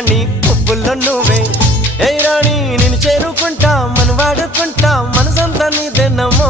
రాణి పువ్వుల్లో నువ్వే ఏ రాణి నిన్ను చేరుకుంటా మన వాడుకుంటా మనసంతా నీదెన్నమో